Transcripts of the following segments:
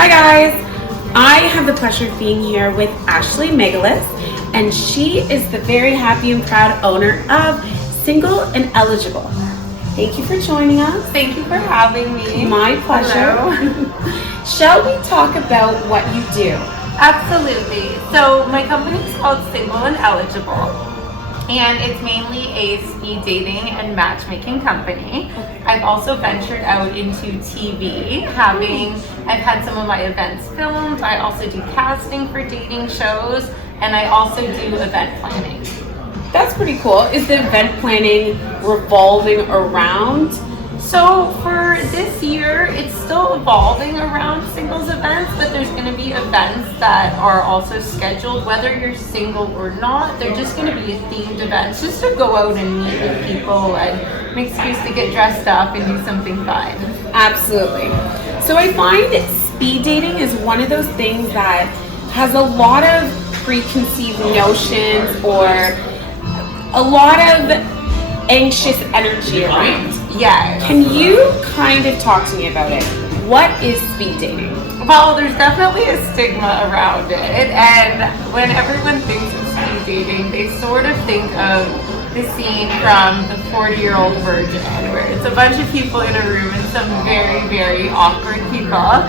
Hi guys, I have the pleasure of being here with Ashley Megalis, and she is the very happy and proud owner of Single and Eligible. Thank you for joining us. Thank you for having me. My pleasure. Shall we talk about what you do? Absolutely. So my company is called Single and Eligible, and it's mainly a speed dating and matchmaking company. I've also ventured out into TV, I've had some of my events filmed. I also do casting for dating shows, and I also do event planning. That's pretty cool. Is the event planning revolving around? So for this year, it's still evolving around singles events, but there's going to be events that are also scheduled, whether you're single or not. They're just going to be themed events, just to go out and meet with people and an excuse to get dressed up and do something fun. Absolutely. So I find speed dating is one of those things that has a lot of preconceived notions or a lot of anxious energy around. Yes. Can you kind of talk to me about it? What is speed dating? Well, there's definitely a stigma around it, and when everyone thinks of speed dating, they sort of think of the scene from The 40-Year-Old Virgin, where it's a bunch of people in a room and some very, very awkward people.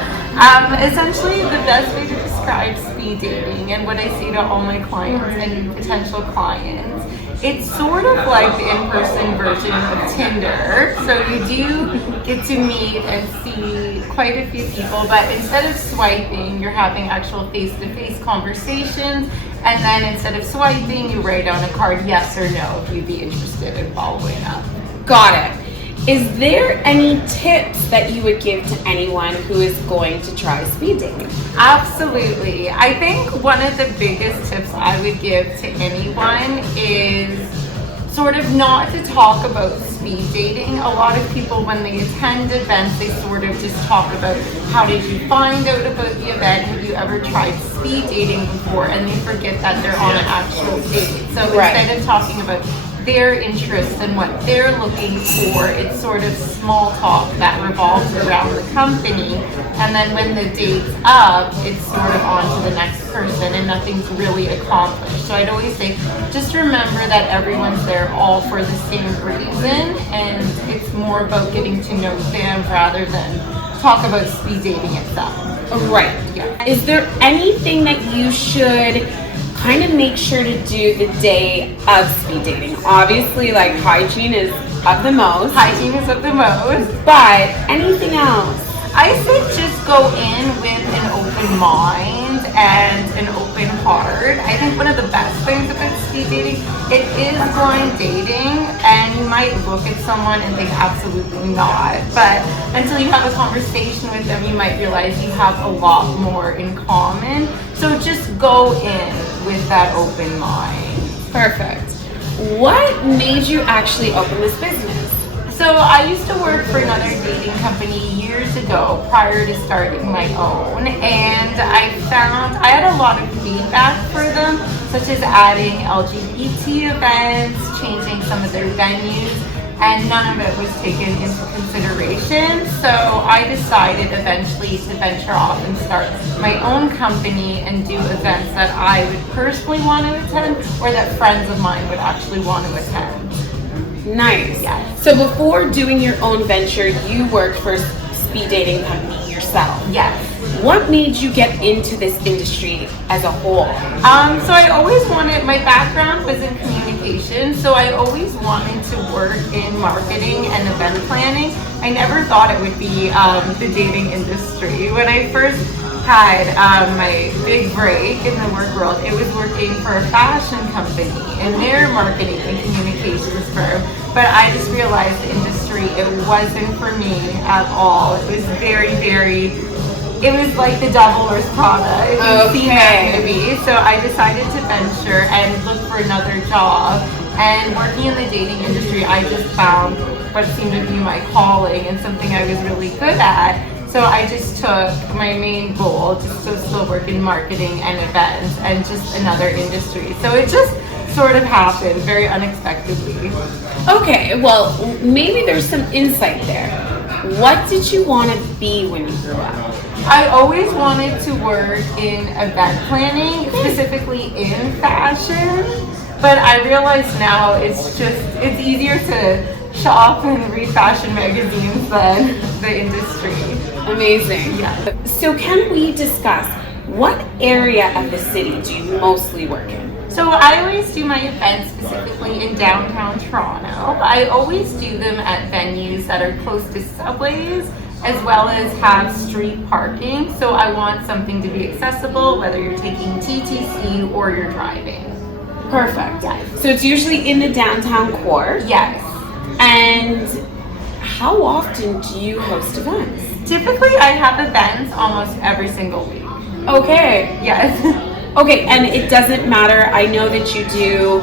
Essentially, the best way to describe speed dating and what I say to all my clients and potential clients, it's sort of like the in-person version of Tinder. So you do get to meet and see quite a few people, but instead of swiping, you're having actual face-to-face conversations. And then instead of swiping, you write on a card yes or no if you'd be interested in following up. Got it. Is there any tips that you would give to anyone who is going to try speed dating? Absolutely. I think one of the biggest tips I would give to anyone is sort of not to talk about speed dating. A lot of people, when they attend events, they sort of just talk about how did you find out about the event, have you ever tried speed dating before, and they forget that they're on an actual date. So instead of talking about their interests and what they're looking for, it's sort of small talk that revolves around the company, and then when the date's up, it's sort of on to the next person and nothing's really accomplished. So I'd always say, just remember that everyone's there all for the same reason, and it's more about getting to know them rather than talk about speed dating itself. Right. Yeah. Is there anything that you should kind of make sure to do the day of speed dating? Obviously, like, hygiene is of the most. Hygiene is of the most. But anything else? I say just go in with an open mind and an open heart. I think one of the best things about speed dating, it is blind dating, and you might look at someone and think absolutely not. But until you have a conversation with them, you might realize you have a lot more in common. So just go in with that open mind. Perfect. What made you actually open this business? So I used to work for another dating company years ago prior to starting my own, and I found I had a lot of feedback for them, such as adding LGBT events, changing some of their venues, and none of it was taken into consideration. So I decided eventually to venture off and start my own company and do events that I would personally want to attend or that friends of mine would actually want to attend. Nice. Yes. So before doing your own venture, you worked for a speed dating company yourself. Yes. What made you get into this industry as a whole? So I always wanted, my background was in communication, so I always wanted to work in marketing and event planning. I never thought it would be the dating industry. When I first had my big break in the work world, it was working for a fashion company in their marketing and communications firm. But I just realized the industry, it wasn't for me at all. It was very, very, it was like the Devil Wears Prada. It was seen that movie. So I decided to venture and look for another job. And working in the dating industry, I just found what seemed to be my calling and something I was really good at. So I just took my main goal, just to still work in marketing and events and just another industry. So it just sort of happened very unexpectedly. Okay, well, maybe there's some insight there. What did you want to be when you grew up? I always wanted to work in event planning, specifically in fashion, but I realize now it's easier to shop and read fashion magazines than the industry. Amazing. Yeah. So can we discuss what area of the city do you mostly work in? So I always do my events specifically in downtown Toronto. I always do them at venues that are close to subways as well as have street parking. So I want something to be accessible whether you're taking TTC or you're driving. Perfect. Yes. So it's usually in the downtown core. Yes. And how often do you host events? Typically I have events almost every single week. Okay. Yes. Okay, and it doesn't matter. I know that you do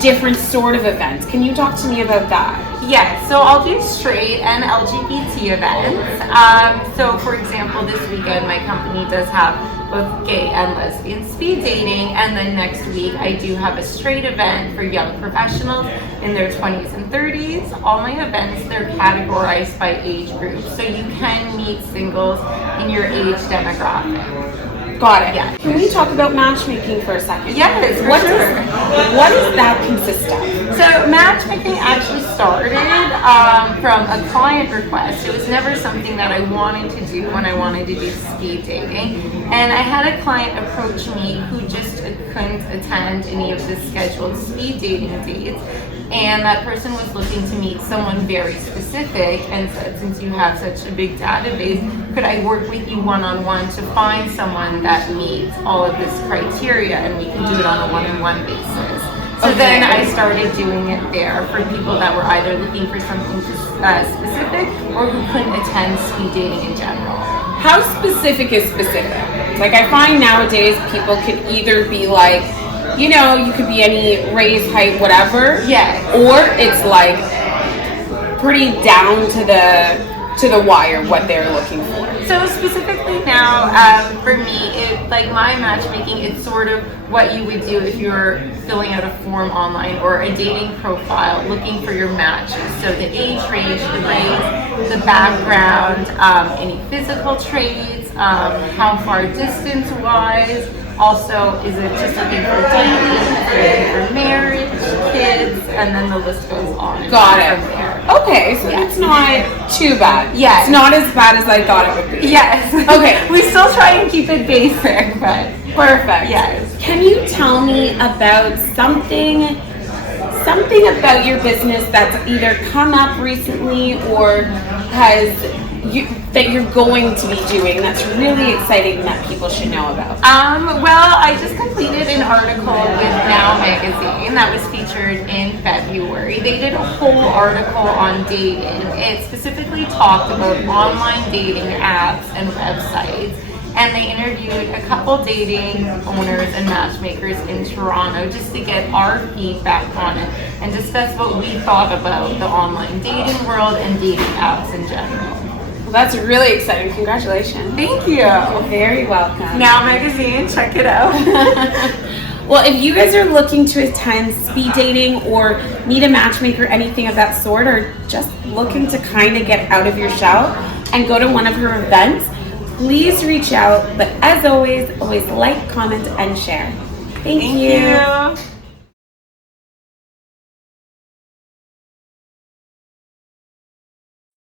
different sort of events. Can you talk to me about that? Yes, so I'll do straight and LGBT events. So for example, this weekend my company does have both gay and lesbian speed dating, and then next week I do have a straight event for young professionals in their 20s and 30s. All my events, they're categorized by age group, so you can meet singles in your age demographic. Got it. Yeah. Can we talk about matchmaking for a second? Yes, for What sure. what does that consist of? So matchmaking actually started from a client request. It was never something that I wanted to do when I wanted to do speed dating. And I had a client approach me who just couldn't attend any of the scheduled speed dating dates. And that person was looking to meet someone very specific and said, since you have such a big database, could I work with you one-on-one to find someone that meets all of this criteria, and we can do it on a one-on-one basis. So Okay. then I started doing it there for people that were either looking for something specific or who couldn't attend speed dating in general. How specific is specific? Like I find nowadays people can either be like, you know, you could be any race, height, whatever. Yes. Or it's like pretty down to the wire what they're looking for. So specifically now, for me, like my matchmaking, it's sort of what you would do if you're filling out a form online or a dating profile looking for your matches. So the age range, the race, the background, any physical traits, how far distance wise. Also, is it just looking for dating, looking for marriage, kids, and then the list goes on. And Got on it. from there. Okay, so Yeah. it's not too bad. Yes. It's not as bad as I thought it would be. Yes. Okay. We still try and keep it basic, but Perfect. yes. Can you tell me about something about your business that's either come up recently or that you're going to be doing that's really exciting that people should know about? Well, I just completed an article with Now Magazine that was featured in February. They did a whole article on dating. It specifically talked about online dating apps and websites. And they interviewed a couple dating owners and matchmakers in Toronto just to get our feedback on it and discuss what we thought about the online dating world and dating apps in general. Well, that's really exciting. Congratulations. Thank you. You're very welcome. Now Magazine, check it out. Well, if you guys are looking to attend speed dating or need a matchmaker, anything of that sort, or just looking to kind of get out of your shell and go to one of her events, please reach out. But as always like, comment, and share. Thank you. Thank you.